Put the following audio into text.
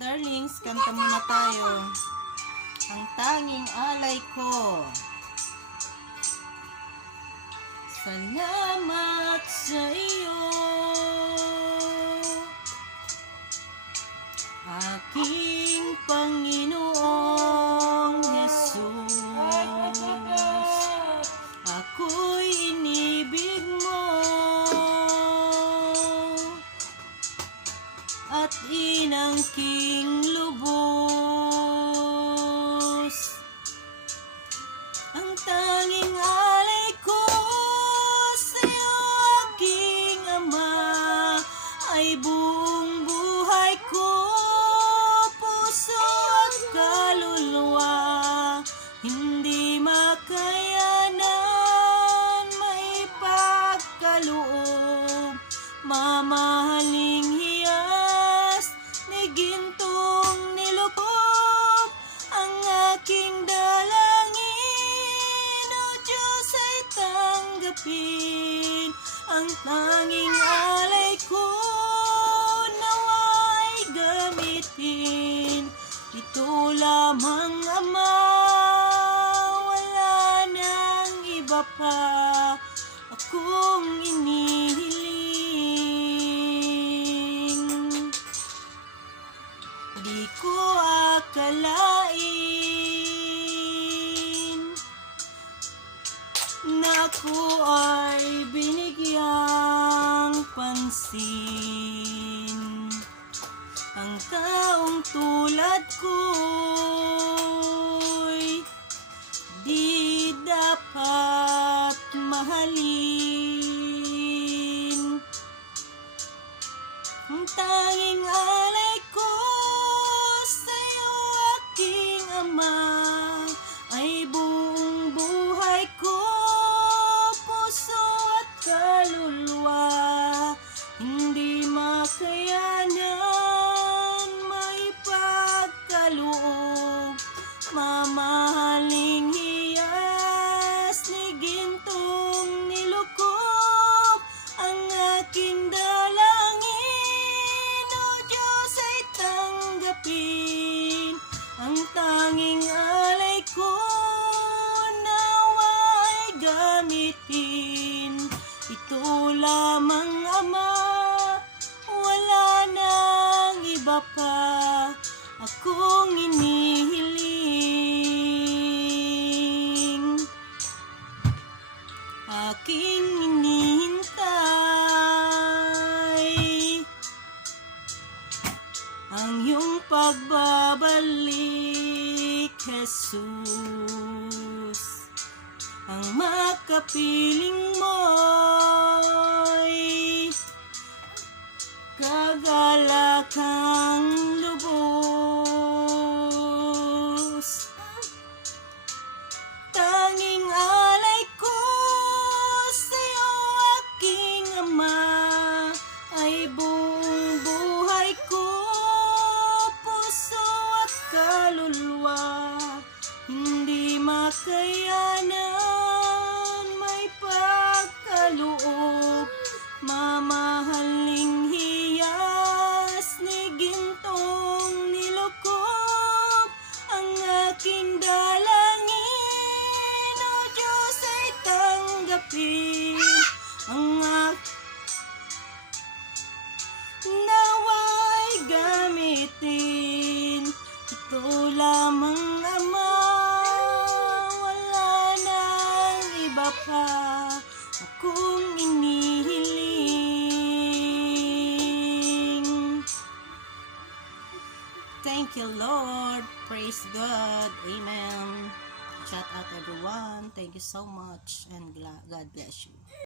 Darlings, kanta muna tayo. Ang tanging alay ko. Salamat sa iyo, aking Panginoong Jesus. Ako'y inibig mo at inangking lubos. Ang tanging alay ko sa'yo, aking Ama, ay buong buhay ko, puso at kaluluwa. Hindi makayanan, may pagkaloob, mamahaling hiyas ni gintong nilukog. Ang aking dalangin, O Diyos, ay tanggapin. Ang tanging alay ko nawa'y gamitin. Ito lamang, Ama, wala nang iba pa akong inihiling. Di ko akalain na ako ay binigyang pansin. Ang taong tulad ko'y di dapat mahalin. Ang tanging alay ko sa'yo, aking Ama, ay buong buhay ko, puso at kaluluwa. Hindi makayanan, may pagkaloob, mamahaling hiyas ni gintong nilukog. Ang aking dalangin, O Diyos, ay tanggapin. Ang tanging alay ko nawa'y gamitin. Ito lamang, Ama, wala nang iba pa akong inihiling. Aking inihintay ang iyong pagbabalik, Jesus. Ang makapiling mo'y kagalakang lubos. Tanging alay ko sa'yo, aking Ama, ay buong buhay ko, puso at kaluluwa. Hindi makayanan, may pagkaloob, mamahaling hiyas ni gintong nilukog. Ang aking dalangin, O Diyos, ay tanggapin. Ang nawa'y gamitin. Ito lamang, Ama, wala nang iba pa akong inihiling. Thank you, Lord. Praise God. Amen. Shout out everyone. Thank you so much and God bless you.